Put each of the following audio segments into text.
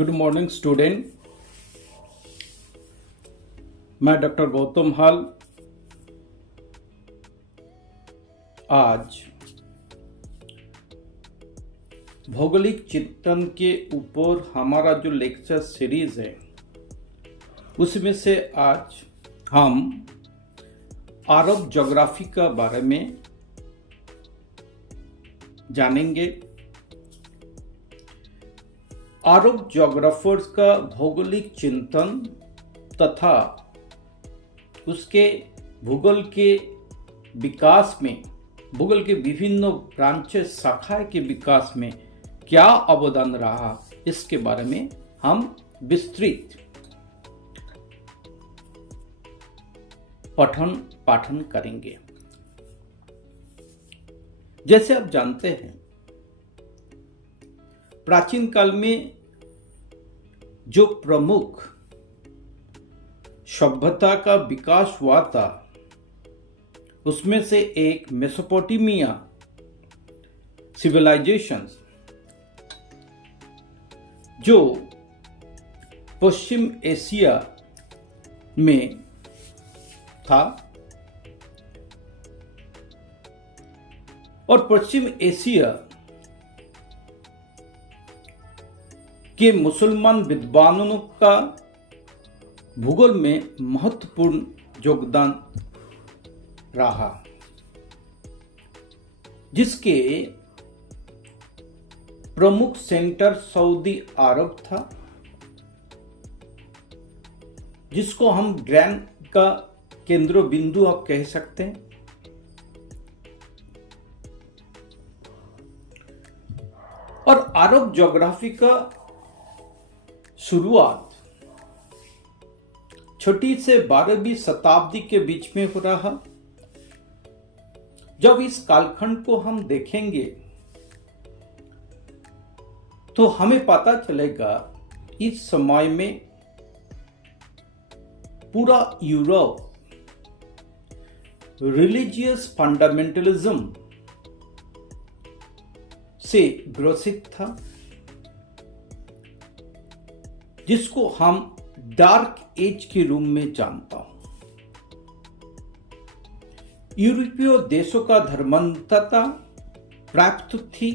Good morning student. मैं doctor Gautam हाल आज भौगोलिक चिंतन के ऊपर हमारा जो लेक्चर सीरीज है उसमें से आज हम अरब ज्योग्राफी का बारे में जानेंगे। अरब ज्योग्राफर्स का भौगोलिक चिंतन तथा उसके भूगोल के विकास में, भूगोल के विभिन्न ब्रांचेस शाखाएं के विकास में क्या अवदान रहा, इसके बारे में हम विस्तृत पठन पाठन करेंगे। जैसे आप जानते हैं, प्राचीन काल में जो प्रमुख सभ्यता का विकास हुआ था उसमें से एक मेसोपोटामिया सिविलाइजेशन जो पश्चिम एशिया में था, और पश्चिम एशिया के मुसलमान विद्वानों का भूगोल में महत्वपूर्ण योगदान रहा, जिसके प्रमुख सेंटर सऊदी अरब था, जिसको हम ग्रैंड का केंद्र बिंदु आप कह सकते हैं। और अरब ज्योग्राफी का शुरुआत 6वीं से 12वीं शताब्दी के बीच में हो रहा। जब इस कालखंड को हम देखेंगे तो हमें पता चलेगा इस समय में पूरा यूरोप रिलीजियस फंडामेंटलिज्म से ग्रसित था, जिसको हम डार्क एज के रूप में जानता हूं। यूरोपीय देशों का धर्मांधता प्राप्त थी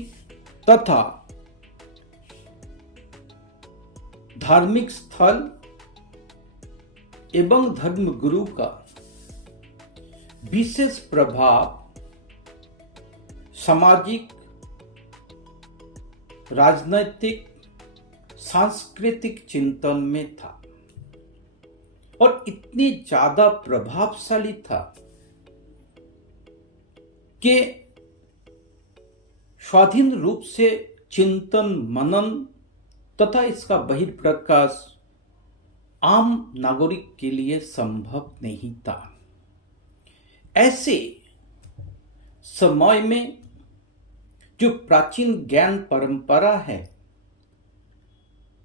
तथा धार्मिक स्थल एवं धर्मगुरु का विशेष प्रभाव सामाजिक, राजनैतिक, सांस्कृतिक चिंतन में था और इतनी ज्यादा प्रभावशाली था कि स्वाधीन रूप से चिंतन मनन तथा इसका बहिर्प्रकाश आम नागरिक के लिए संभव नहीं था। ऐसे समय में जो प्राचीन ज्ञान परंपरा है,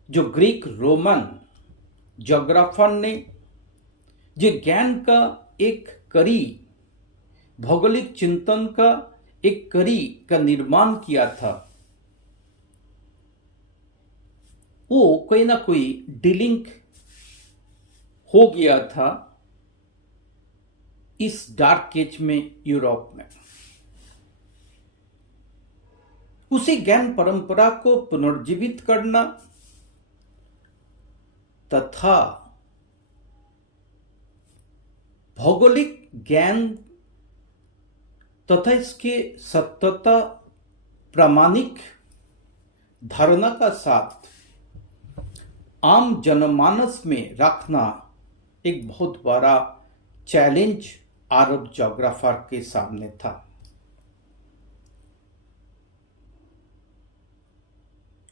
जो ग्रीक रोमन ज्योग्राफर ने जो ज्ञान का एक कड़ी, भौगोलिक चिंतन का एक कड़ी का निर्माण किया था, वो कोई ना कोई डीलिंक हो गया था इस डार्क एज में यूरोप में। उसी ज्ञान परंपरा को पुनर्जीवित करना तथा भौगोलिक ज्ञान तथा इसके सत्यता प्रामाणिक धारणा का साथ आम जनमानस में रखना एक बहुत बड़ा चैलेंज अरब ज्योग्राफर के सामने था।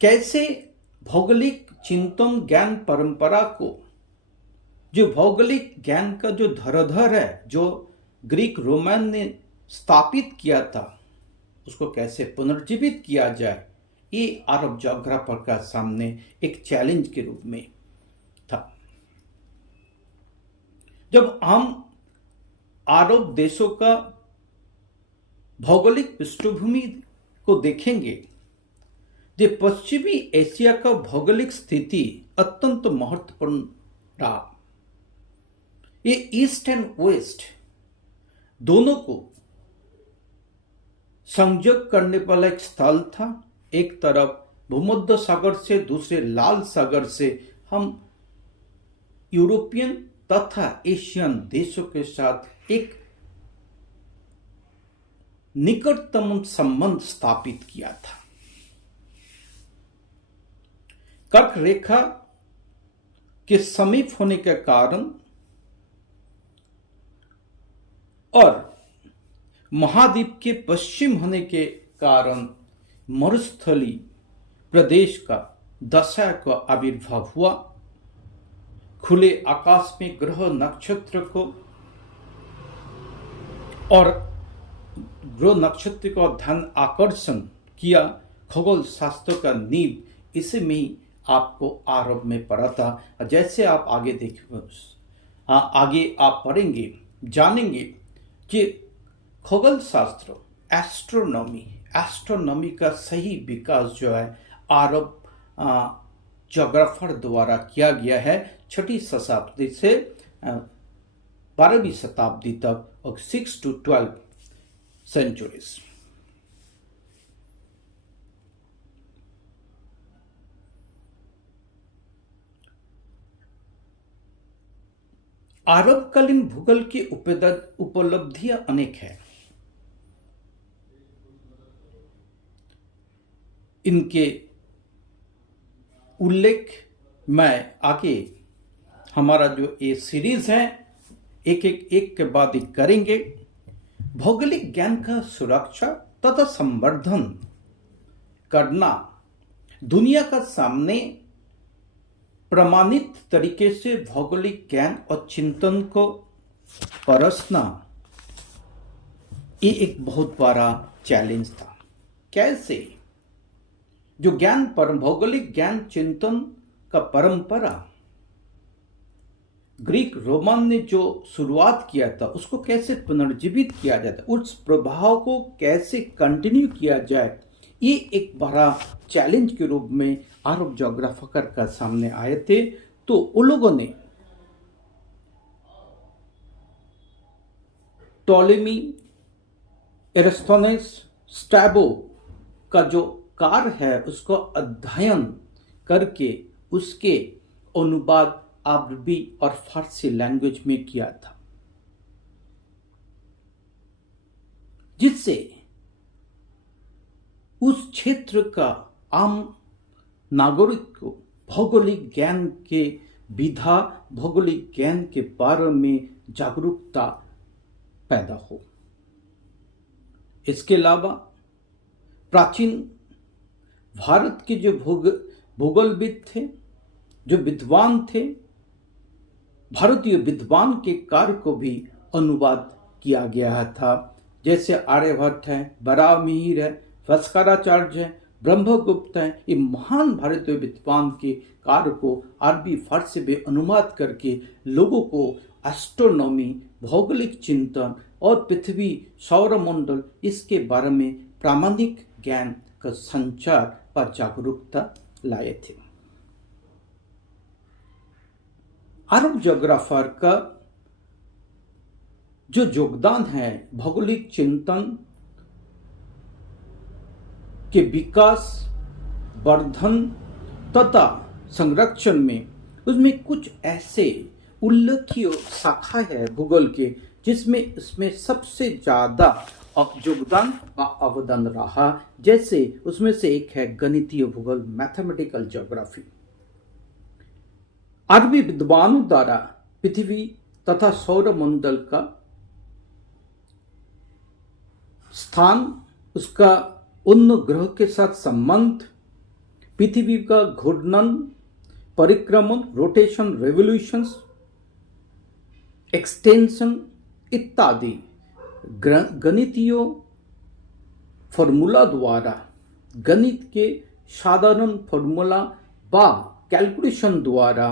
कैसे भौगोलिक चिंतन ज्ञान परंपरा को, जो भौगोलिक ज्ञान का जो धरोहर है, जो ग्रीक रोमन ने स्थापित किया था, उसको कैसे पुनर्जीवित किया जाए, ये अरब ज्योग्राफर का सामने एक चैलेंज के रूप में था। जब हम अरब देशों का भौगोलिक पृष्ठभूमि को देखेंगे पश्चिमी एशिया का भौगोलिक स्थिति अत्यंत महत्वपूर्ण रहा। ये ईस्ट एंड वेस्ट दोनों को संयोग करने वाला एक स्थल था। एक तरफ भूमध्य सागर से, दूसरे लाल सागर से हम यूरोपियन तथा एशियन देशों के साथ एक निकटतम संबंध स्थापित किया था। कर्क रेखा के समीप होने के कारण और महाद्वीप के पश्चिम होने के कारण मरुस्थली प्रदेश का दशा का आविर्भाव हुआ। खुले आकाश में ग्रह नक्षत्र को और ग्रह नक्षत्र का ध्यान आकर्षण किया। खगोल शास्त्र का नींव इसी में ही आपको आरंभ में पढ़ा था। जैसे आप आगे देखेंगे, आगे आप पढ़ेंगे, जानेंगे कि खगोल शास्त्र एस्ट्रोनॉमी का सही विकास जो है अरब ज्योग्राफर द्वारा किया गया है 6वीं शताब्दी से 12वीं शताब्दी तक, और 6 to 12 centuries। अरबकालीन भूगोल की उपलब्धियां अनेक हैं। इनके उल्लेख मैं आगे हमारा जो ये सीरीज है एक के बाद एक करेंगे। भौगोलिक ज्ञान का सुरक्षा तथा संवर्धन करना, दुनिया का सामने प्रमाणित तरीके से भौगोलिक ज्ञान और चिंतन को परसना, ये एक बहुत बड़ा चैलेंज था। कैसे? जो भौगोलिक ज्ञान चिंतन का परंपरा ग्रीक रोमन ने जो शुरुआत किया था, उसको कैसे पुनर्जीवित किया जाता, उस प्रभाव को कैसे कंटिन्यू किया जाए, ये एक बड़ा चैलेंज के रूप में अरब ज्योग्राफर का सामने आए थे। तो उन लोगों ने टॉलेमी, एरिस्टोनेस, स्ट्रैबो का जो कार्य है उसको अध्ययन करके उसके अनुवाद अरबी और फारसी लैंग्वेज में किया था, जिससे उस क्षेत्र का आम नागरिक को भौगोलिक ज्ञान के भौगोलिक ज्ञान के बारे में जागरूकता पैदा हो। इसके अलावा प्राचीन भारत के जो भूगोलविद थे, जो विद्वान थे, भारतीय विद्वान के कार्य को भी अनुवाद किया गया था। जैसे आर्यभट्ट है, बराहमिहिर है, भास्कराचार्य है, ब्रह्मगुप्त है। ये महान भारतीय विद्वान के कार्य को अरबी फारसी में अनुवाद करके लोगों को एस्ट्रोनॉमी, भौगोलिक चिंतन और पृथ्वी, सौरमंडल, इसके बारे में प्रामाणिक ज्ञान का संचार पर जागरूकता लाए थे। अरब ज्योग्राफर का जो योगदान है भौगोलिक चिंतन के विकास, वर्धन तथा संरक्षण में, उसमें कुछ ऐसे उल्लेखनीय शाखा है भूगोल के जिसमें इसमें सबसे ज्यादा योगदान का अवदान रहा। जैसे उसमें से एक है गणितीय भूगोल, मैथमेटिकल ज्योग्राफी। अरबी विद्वानों द्वारा पृथ्वी तथा सौरमंडल का स्थान, उसका उन ग्रह के साथ संबंध, पृथ्वी का घूर्णन, परिक्रमण, रोटेशन, रेवोल्यूशंस, एक्सटेंशन इत्यादि गणितीय फॉर्मूला द्वारा, गणित के साधारण फॉर्मूला व कैलकुलेशन द्वारा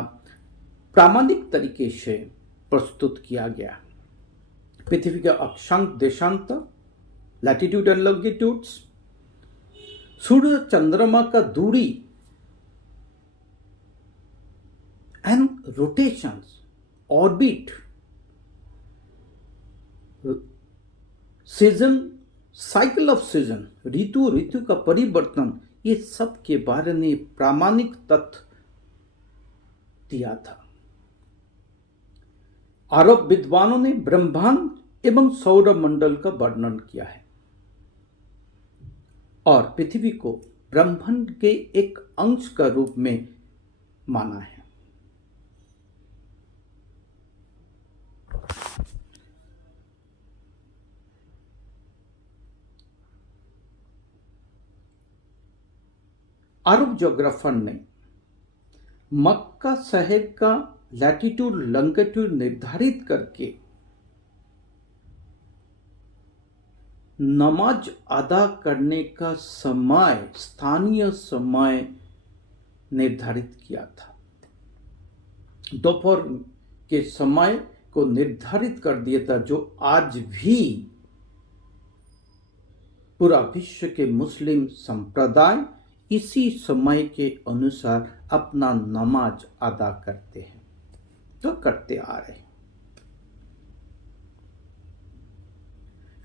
प्रामाणिक तरीके से प्रस्तुत किया गया। पृथ्वी के अक्षांश, देशांतर, लैटिट्यूड एंड लॉन्गिट्यूड्स, सूर्य चंद्रमा का दूरी and rotations, orbit, season, cycle of season, ऋतु का परिवर्तन, ये सब के बारे में प्रामाणिक तथ्य दिया था। अरब विद्वानों ने ब्रह्मांड एवं सौरमंडल का वर्णन किया है और पृथ्वी को ब्रह्मांड के एक अंश का रूप में माना है। अरब ज्योग्राफर ने मक्का शहर का लैटिट्यूड लॉन्गिट्यूड निर्धारित करके नमाज अदा करने का समय, स्थानीय समय निर्धारित किया था। दोपहर के समय को निर्धारित कर दिया था, जो आज भी पूरा विश्व के मुस्लिम संप्रदाय इसी समय के अनुसार अपना नमाज अदा करते हैं, तो करते आ रहे हैं।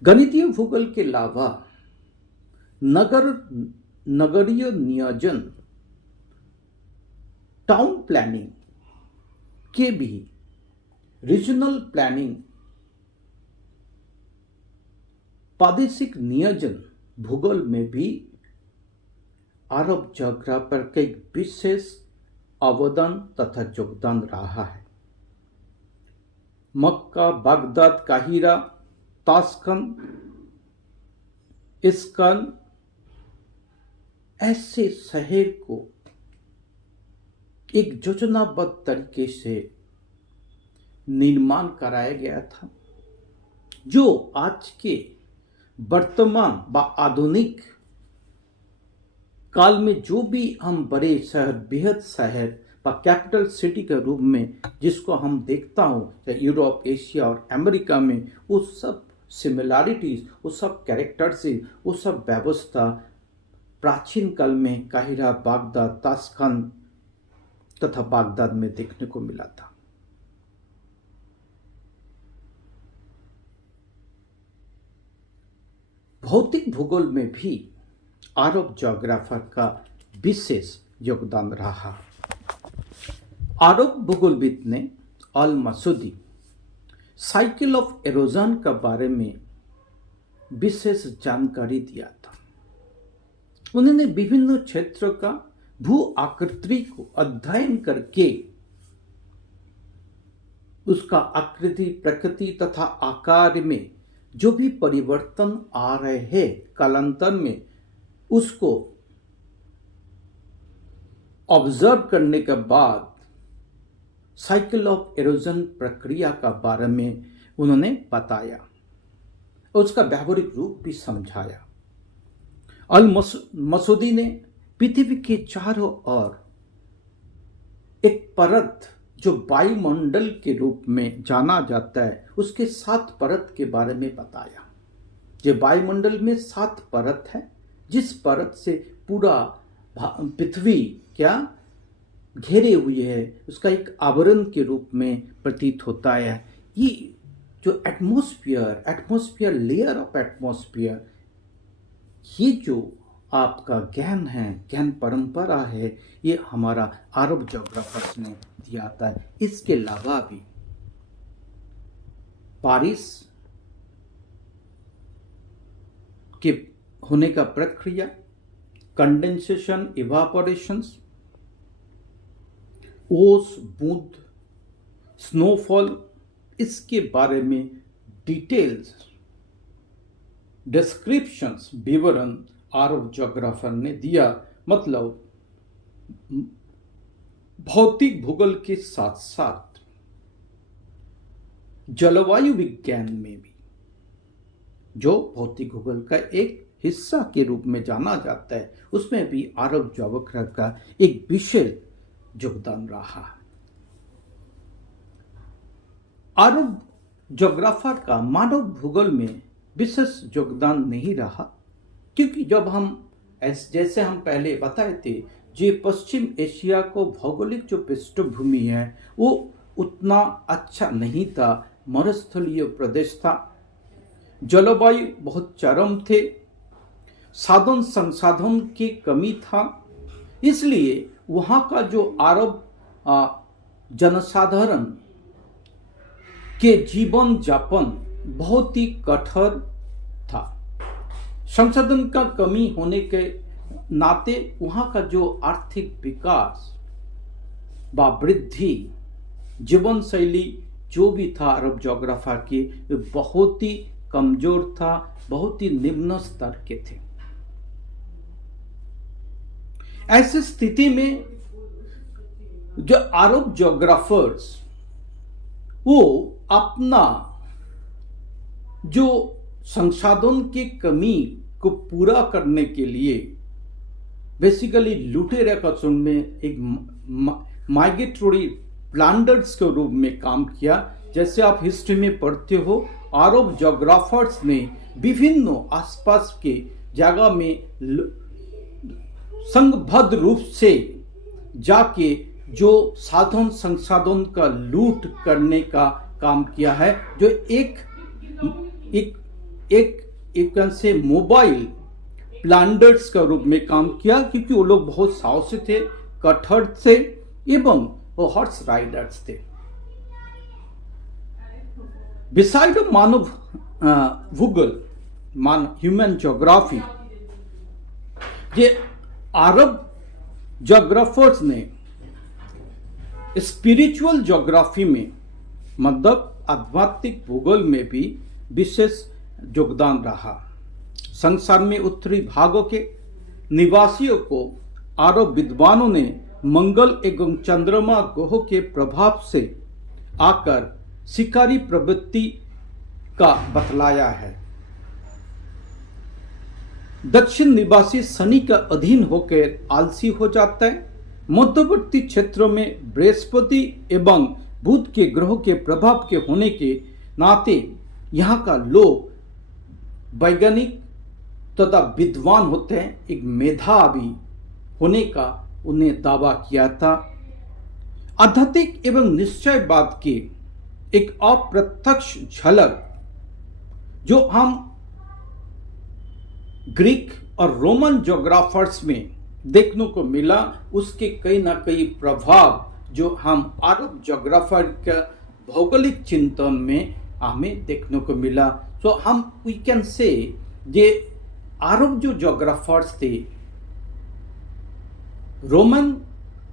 गणितीय भूगोल के अलावा नगरीय नियोजन, टाउन प्लानिंग के भी, रीजनल प्लानिंग, प्रादेशिक नियोजन भूगोल में भी अरब ज्योग्राफर का एक विशेष अवदान तथा योगदान रहा है। मक्का, बगदाद, काहिरा, ताशकंद, इस्कन ऐसे शहर को एक योजनाबद्ध तरीके से निर्माण कराया गया था, जो आज के वर्तमान व आधुनिक काल में जो भी हम बड़े शहर, बृहद शहर व कैपिटल सिटी के रूप में जिसको हम देखता हूँ यूरोप, एशिया और अमेरिका में, वो सब सिमिलैरिटीज, वो सब कैरेक्टरिस्टिक, वो सब व्यवस्था प्राचीन काल में काहिरा, बागदाद, ताशकंद तथा बागदाद में देखने को मिला था। भौतिक भूगोल में भी अरब ज्योग्राफर का विशेष योगदान रहा। अरब भूगोलविद ने अल मसूदी साइकिल ऑफ एरोजन के बारे में विशेष जानकारी दिया था। उन्होंने विभिन्न क्षेत्रों का भू आकृति को अध्ययन करके उसका आकृति, प्रकृति तथा आकार में जो भी परिवर्तन आ रहे हैं कालांतर में, उसको ऑब्जर्व करने के बाद साइकिल ऑफ एरोजन प्रक्रिया का बारे में उन्होंने बताया और उसका व्यावहारिक रूप भी समझाया। अल मसूदी ने पृथ्वी के चारों ओर एक परत जो वायुमंडल के रूप में जाना जाता है, उसके 7 परत के बारे में बताया। ये वायुमंडल में 7 परत है, जिस परत से पूरा पृथ्वी क्या घेरे हुए है, उसका एक आवरण के रूप में प्रतीत होता है। ये जो एटमॉस्फेयर, लेयर ऑफ एटमॉस्फेयर, ये जो आपका ज्ञान है, ज्ञान परंपरा है, ये हमारा अरब ज्योग्राफर्स ने दिया था। इसके अलावा भी बारिश के होने का प्रक्रिया, कंडेंसेशन, इवापोरेशंस, ओस, बूंद, स्नोफॉल, इसके बारे में डिटेल्स, डिस्क्रिप्शंस, विवरण अरब ज्योग्राफर ने दिया। मतलब भौतिक भूगोल के साथ साथ जलवायु विज्ञान में भी, जो भौतिक भूगोल का एक हिस्सा के रूप में जाना जाता है, उसमें भी अरब ज्योग्राफर का एक विशेष योगदान रहा। अरब ज्योग्राफर का मानव भूगोल में विशेष योगदान नहीं रहा, क्योंकि जब हम जैसे हम पहले बताए थे, जो पश्चिम एशिया को भौगोलिक जो पृष्ठभूमि है वो उतना अच्छा नहीं था, मरुस्थलीय प्रदेश था, जलवायु बहुत चरम थे, साधन संसाधन की कमी था, इसलिए वहाँ का जो अरब जनसाधारण के जीवन यापन बहुत ही कठोर था। संसाधन का कमी होने के नाते वहाँ का जो आर्थिक विकास व वृद्धि, जीवन शैली जो भी था अरब जोग्राफा की, बहुत ही कमजोर था, बहुत ही निम्न स्तर के थे। ऐसी स्थिति में जो अरब जोग्राफर्स वो अपना जो संसाधन की कमी को पूरा करने के लिए बेसिकली लुटेरा का झुंड में एक माइग्रेटरी प्लांडर्स के रूप में काम किया। जैसे आप हिस्ट्री में पढ़ते हो, अरब जोग्राफर्स ने विभिन्न आसपास के जगह में संघबद्ध रूप से जाके जो साधन संसाधन का लूट करने का काम किया है, जो एक से मोबाइल प्लांडर्स का रूप में काम किया, क्योंकि वो लोग बहुत साहसी थे, कठोर थे एवं वो हॉर्स राइडर्स थे। बिसाइड मानव भूगोल, ह्यूमन ज्योग्राफी, ये अरब जोग्राफर्स ने स्पिरिचुअल ज्योग्राफी में, मतलब आध्यात्मिक भूगोल में भी विशेष योगदान रहा। संसार में उत्तरी भागों के निवासियों को अरब विद्वानों ने मंगल एवं चंद्रमा ग्रहों के प्रभाव से आकर शिकारी प्रवृत्ति का बतलाया है। दक्षिण निवासी शनि का अधीन होकर आलसी हो जाता है। मध्यवर्ती क्षेत्रों में बृहस्पति एवं बुध के ग्रहों के प्रभाव के होने के नाते यहाँ का लोग वैज्ञानिक तथा विद्वान होते हैं, एक मेधावी होने का उन्हें दावा किया था। आध्यात्मिक एवं निश्चयवाद के एक अप्रत्यक्ष झलक जो हम ग्रीक और रोमन जोग्राफर्स में देखने को मिला, उसके कई ना कई प्रभाव जो हम अरब जोग्राफर का भौगोलिक चिंतन में हमें देखने को मिला। तो हम वी कैन से ये अरब जो जोग्राफर्स थे, रोमन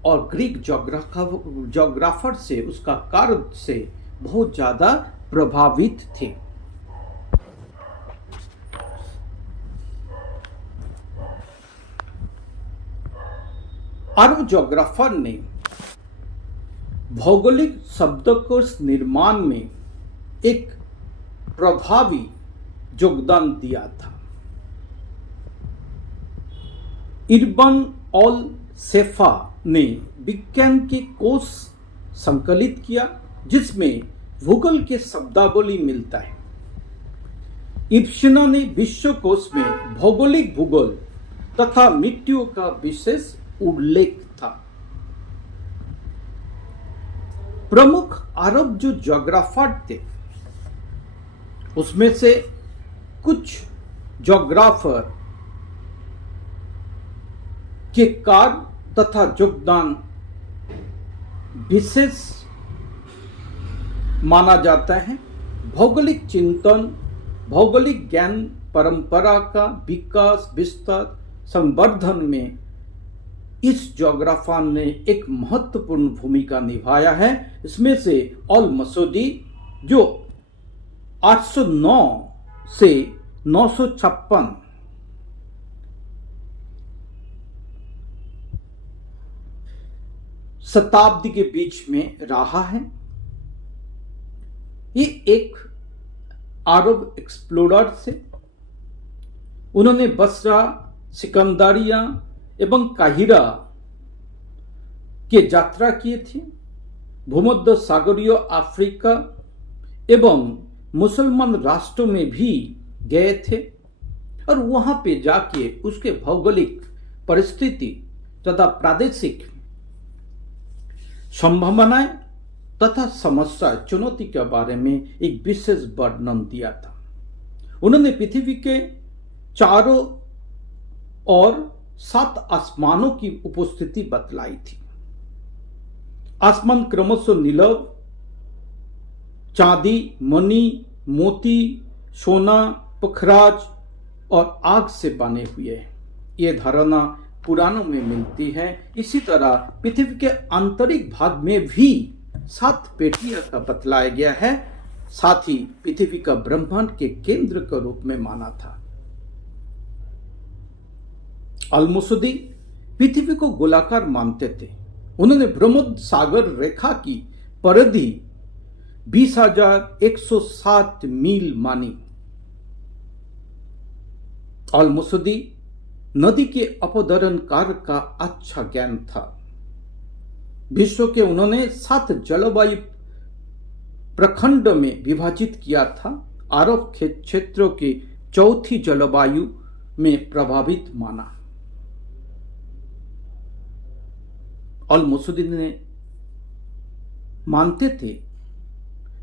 और ग्रीक जोग्राफर से, उसका कार्य से बहुत ज्यादा प्रभावित थे। अरब जोग्राफर ने भौगोलिक शब्दकोश निर्माण में एक प्रभावी योगदान दिया था। इब्न अल सेफा ने विज्ञान के कोश संकलित किया, जिसमें भूगोल के शब्दावली मिलता है। इब्न ने विश्वकोश में भौगोलिक भूगोल तथा मिट्टियों का विशेष उल्लेख था। प्रमुख अरब जो ज्योग्राफर थे, उसमें से कुछ ज्योग्राफर के कार्य तथा योगदान विशेष माना जाता है। भौगोलिक चिंतन, भौगोलिक ज्ञान परंपरा का विकास, विस्तार, संवर्धन में इस ज्योग्राफर ने एक महत्वपूर्ण भूमिका निभाया है। इसमें से अल मसूदी जो 809 से 956 शताब्दी के बीच में रहा है, ये एक अरब एक्सप्लोरर थे। उन्होंने बसरा, सिकंदरिया एवं काहिरा के यात्रा किए थे। भूमध्य सागरीय अफ्रीका एवं मुसलमान राष्ट्रों में भी गए थे। और वहां पे जाके उसके भौगोलिक परिस्थिति तथा प्रादेशिक संभावनाएं तथा समस्या चुनौती के बारे में एक विशेष वर्णन दिया था। उन्होंने पृथ्वी के चारों ओर 7 आसमानों की उपस्थिति बतलाई थी। आसमान क्रमशः नीलव, चांदी, मणि, मोती, सोना, पुखराज और आग से बने हुए हैं। ये धारणा पुराणों में मिलती है। इसी तरह पृथ्वी के आंतरिक भाग में भी 7 पेटियां का बतलाया गया है। साथ ही पृथ्वी का ब्रह्मांड के केंद्र के रूप में माना था। अल-मसूदी पृथ्वी को गोलाकार मानते थे। उन्होंने भूमध्य सागर रेखा की परिधि 20,107 मील मानी। अल-मसूदी नदी के अपधरण कार्य का अच्छा ज्ञान था। विश्व के उन्होंने 7 जलवायु प्रखंड में विभाजित किया था। अरब के क्षेत्रों की चौथी जलवायु में प्रभावित माना। अल-मसूदी ने मानते थे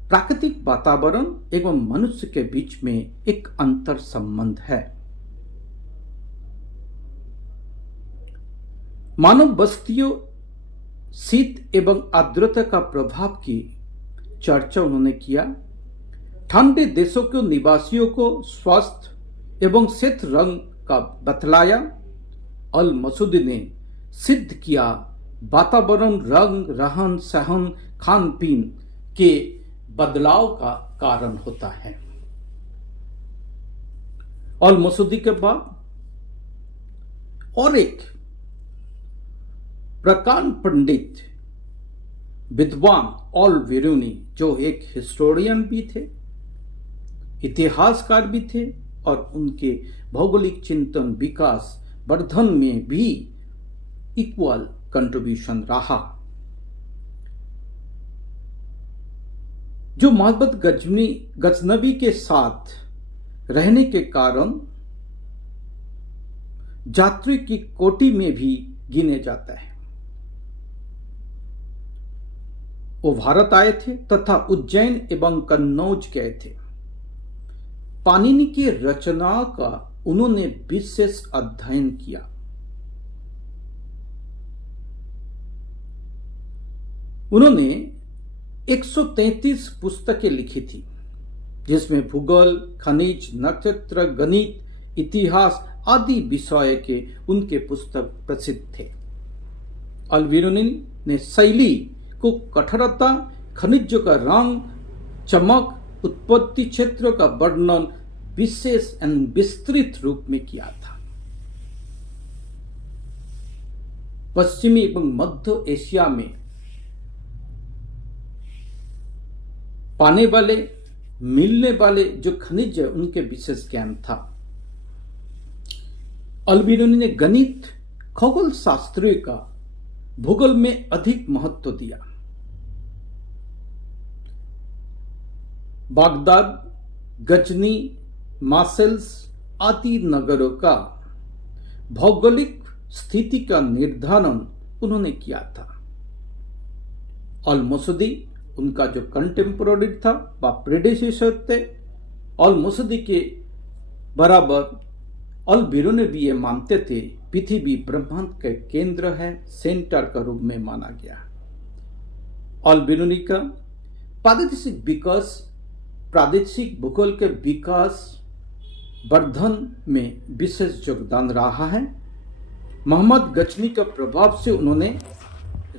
प्राकृतिक वातावरण एवं मनुष्य के बीच में एक अंतर संबंध है। मानव बस्तियों शीत एवं आर्द्रता का प्रभाव की चर्चा उन्होंने किया। ठंडे देशों के निवासियों को स्वस्थ एवं श्वेत रंग का बतलाया। अल-मसूदी ने सिद्ध किया वातावरण रंग, रहन सहन, खान पीन के बदलाव का कारण होता है। अल-मसूदी के बाद और एक प्रकांड पंडित विद्वान अल-बिरूनी, जो एक हिस्टोरियन भी थे, इतिहासकार भी थे और उनके भौगोलिक चिंतन विकास वर्धन में भी इक्वल कंट्रीब्यूशन रहा। जो मोहम्मद गजनबी के साथ रहने के कारण यात्री की कोटि में भी गिने जाता है। वो भारत आए थे तथा उज्जैन एवं कन्नौज गए थे। पाणिनि की रचना का उन्होंने विशेष अध्ययन किया। उन्होंने 133 पुस्तकें लिखी थी, जिसमें भूगोल, खनिज, नक्षत्र, गणित, इतिहास आदि विषय के उनके पुस्तक प्रसिद्ध थे। अल-बिरूनी ने शैली को कठोरता, खनिजों का रंग, चमक, उत्पत्ति क्षेत्र का वर्णन विशेष एवं विस्तृत रूप में किया था। पश्चिमी एवं मध्य एशिया में पाने वाले, मिलने वाले जो खनिज है उनके विशेष ज्ञान था। अल-बिरूनी ने गणित, खगोल शास्त्र का भूगोल में अधिक महत्व दिया। बागदाद, गजनी, मार्सेल्स आदि नगरों का भौगोलिक स्थिति का निर्धारण उन्होंने किया था। अल-मसूदी उनका जो कंटेम्पोररी था वह प्रेडिसेसर थे। अल-मसूदी के बराबर अल-बिरूनी भी ये मानते थे पृथ्वी ब्रह्मांड के केंद्र है, सेंटर का रूप में माना गया। अल-बिरूनी का प्रादेशिक भूगोल के विकास वर्धन में विशेष योगदान रहा है। मोहम्मद गजनी के प्रभाव से उन्होंने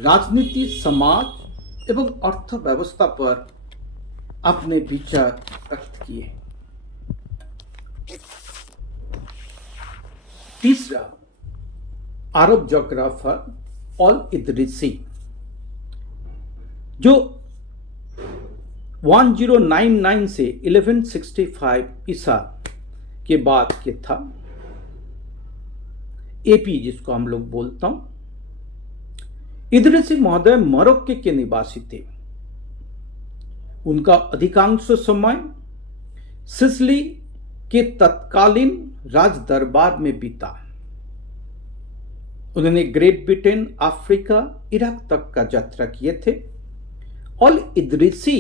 राजनीति, समाज एवं अर्थव्यवस्था पर अपने विचार व्यक्त किए। तीसरा, अरब ज्योग्राफर अल-इदरिसी जो 1099 से 1165 ईसा के बाद के था। एपी जिसको हम लोग बोलता हूं। इदरिसी महोदय मोरक्को के निवासी थे। उनका अधिकांश समय सिसिली, के तत्कालीन राज दरबार में बीता। उन्होंने ग्रेट ब्रिटेन, अफ्रीका, इराक तक का यात्रा किए थे। अल इदरीसी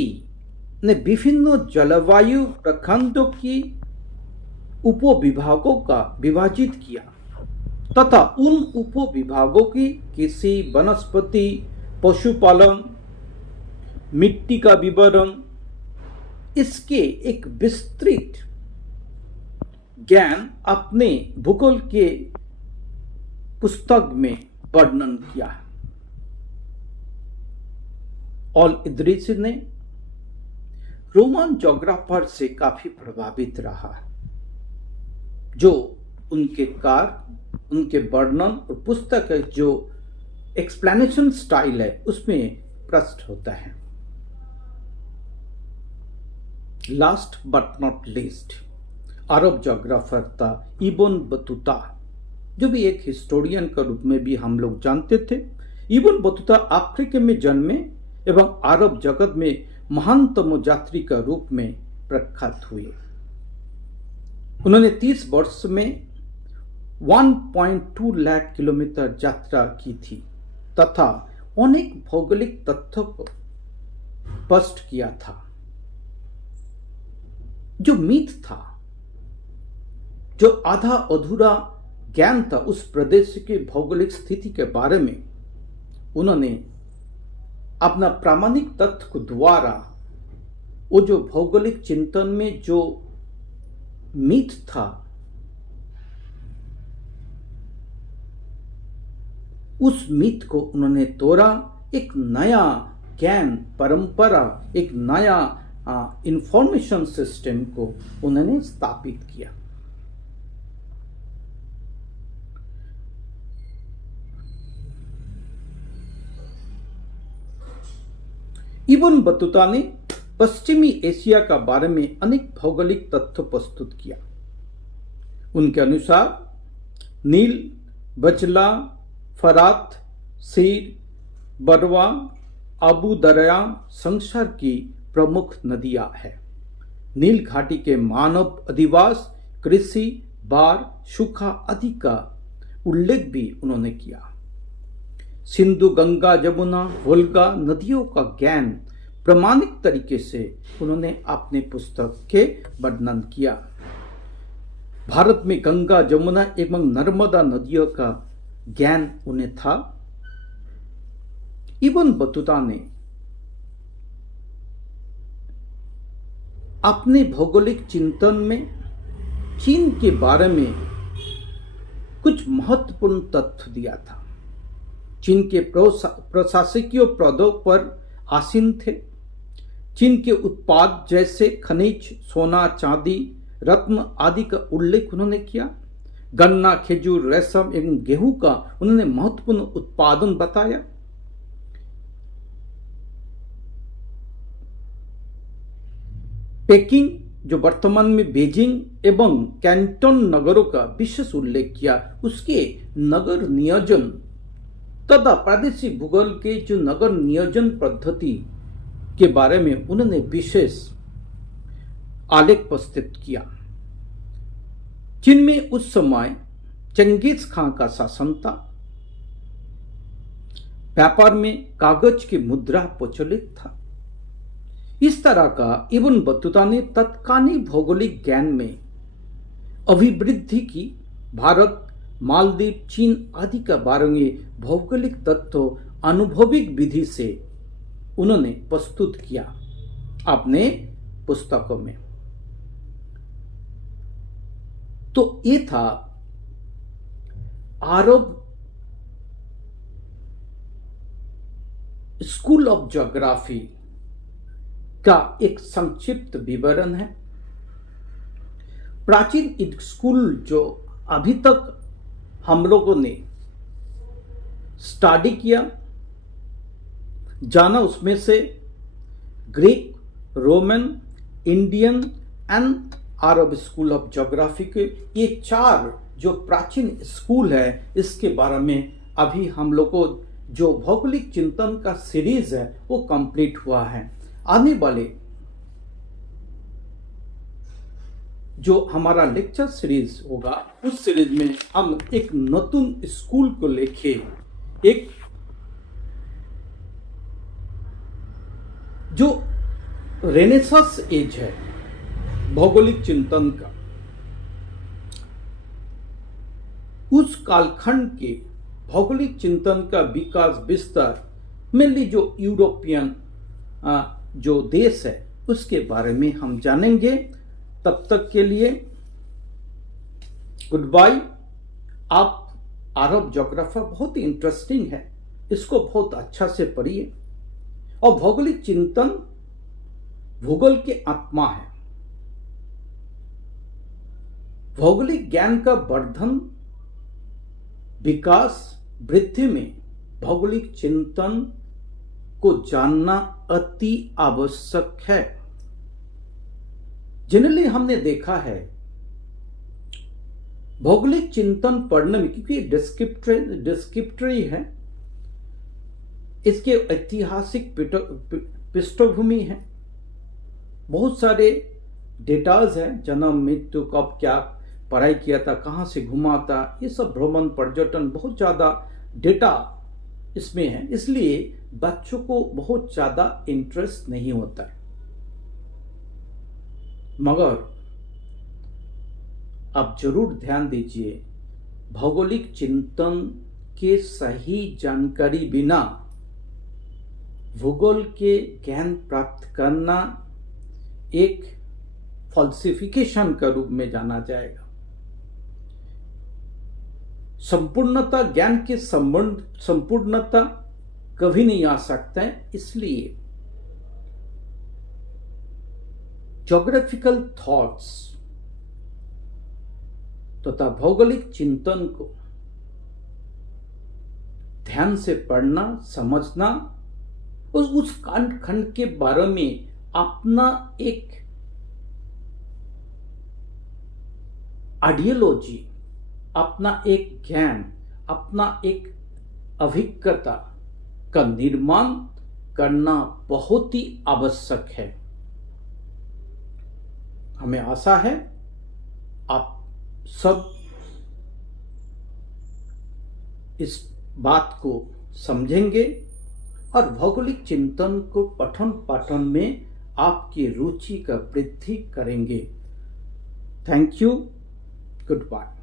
ने विभिन्न जलवायु प्रखंडों की उपविभागों का विभाजित किया तथा उन उपविभागों की कृषि, वनस्पति, पशुपालन, मिट्टी का विवरण, इसके एक विस्तृत ज्ञान अपने भूगोल के पुस्तक में वर्णन किया। अल इदरीसी ने रोमन ज्योग्राफर से काफी प्रभावित रहा, जो उनके कार्य, उनके वर्णन और पुस्तक का जो एक्सप्लेनेशन स्टाइल है उसमें प्रस्तुत होता है। Last but not least Arab geographer था इब्न बतूता, जो भी एक हिस्टोरियन के रूप में भी हम लोग जानते थे। इब्न बतूता अफ्रीका में जन्मे एवं अरब जगत में महानतम यात्री का रूप में प्रख्यात हुए। उन्होंने 30 वर्ष में 1.2 लाख किलोमीटर यात्रा की थी तथा अनेक भौगोलिक तथ्यों को स्पष्ट किया था। जो मिथ था, जो आधा अधूरा ज्ञान था उस प्रदेश की भौगोलिक स्थिति के बारे में, उन्होंने अपना प्रामाणिक तथ्य को द्वारा वो जो भौगोलिक चिंतन में जो मिथ था उस मिथ को उन्होंने तोड़ा, एक नया ज्ञान परंपरा, एक नया इंफॉर्मेशन सिस्टम को उन्होंने स्थापित किया। इब्न बतूता ने पश्चिमी एशिया का बारे में अनेक भौगोलिक तथ्य प्रस्तुत किया। उनके अनुसार नील, बचला, फरात, सीर, बरवा, अबू दरिया संसार की प्रमुख नदियां हैं। नील घाटी के मानव अधिवास, कृषि, बाढ़, सूखा आदि का उल्लेख भी उन्होंने किया। सिंधु, गंगा, यमुना, वोल्गा नदियों का ज्ञान प्रामाणिक तरीके से उन्होंने अपने पुस्तक के वर्णन किया। भारत में गंगा, यमुना एवं नर्मदा नदियों का ज्ञान उन्हें था। इब्न बतूता ने अपने भौगोलिक चिंतन में चीन के बारे में कुछ महत्वपूर्ण तथ्य दिया था। चीन के प्रशासकीय पदों पर आसीन थे। चीन के उत्पाद जैसे खनिज, सोना, चांदी, रत्न आदि का उल्लेख उन्होंने किया। गन्ना, खजूर, रेशम एवं गेहूं का उन्होंने महत्वपूर्ण उत्पादन बताया। पेकिंग, जो वर्तमान में बीजिंग एवं कैंटन नगरों का विशेष उल्लेख किया। उसके नगर नियोजन तथा प्रादेशिक भूगोल के जो नगर नियोजन पद्धति के बारे में उन्होंने विशेष आलेख प्रस्तुत किया। चीन में उस समय चंगेज खां का शासन था। व्यापार में कागज की मुद्रा प्रचलित था। इस तरह का इब्न बतूता ने तत्कालीन भौगोलिक ज्ञान में अभिवृद्धि की। भारत, मालदीव, चीन आदि का बारे में भौगोलिक तत्व अनुभविक विधि से उन्होंने प्रस्तुत किया अपने पुस्तकों में। तो ये था अरब स्कूल ऑफ ज्योग्राफी का एक संक्षिप्त विवरण है। प्राचीन स्कूल जो अभी तक हम लोगों ने स्टडी किया, जाना, उसमें से Greek, Roman, Indian and Arab school of geography के ये 4 जो प्राचीन स्कूल है, इसके बारे में अभी हम लोग को जो भौगोलिक चिंतन का सीरीज है वो कंप्लीट हुआ है। आने वाले जो हमारा लेक्चर सीरीज होगा उस सीरीज में हम एक नतून स्कूल को लेके एक जो रेनेसांस एज है भौगोलिक चिंतन का, उस कालखंड के भौगोलिक चिंतन का विकास विस्तार मेनली जो यूरोपियन जो देश है उसके बारे में हम जानेंगे। तब तक के लिए गुड बाय। आप अरब ज्योग्राफर बहुत ही इंटरेस्टिंग है, इसको बहुत अच्छा से पढ़िए। और भौगोलिक चिंतन भूगोल के आत्मा है। भौगोलिक ज्ञान का वर्धन विकास वृद्धि में भौगोलिक चिंतन को जानना अति आवश्यक है। जनरली हमने देखा है भौगोलिक चिंतन पढ़ने में, क्योंकि डिस्क्रिप्टरी है, इसके ऐतिहासिक पृष्ठभूमि है, बहुत सारे डेटाज है, जन्म मृत्यु कब क्या पढ़ाई किया था, कहाँ से घुमा था, ये सब भ्रमण पर्यटन बहुत ज़्यादा डेटा इसमें है, इसलिए बच्चों को बहुत ज़्यादा इंटरेस्ट नहीं होता है। मगर आप जरूर ध्यान दीजिए, भौगोलिक चिंतन के सही जानकारी बिना भूगोल के ज्ञान प्राप्त करना एक फॉल्सिफिकेशन का रूप में जाना जाएगा। संपूर्णता ज्ञान के संपूर्णता कभी नहीं आ सकता है। इसलिए ज्योग्राफिकल थॉट्स तथा भौगोलिक चिंतन को ध्यान से पढ़ना, समझना और उस खंड के बारे में अपना एक आइडियोलॉजी, अपना एक ज्ञान, अपना एक अभिज्ञता का निर्माण करना बहुत ही आवश्यक है। हमें आशा है आप सब इस बात को समझेंगे और भौगोलिक चिंतन को पठन पाठन में आपकी रुचि का वृद्धि करेंगे। Thank you. Good bye.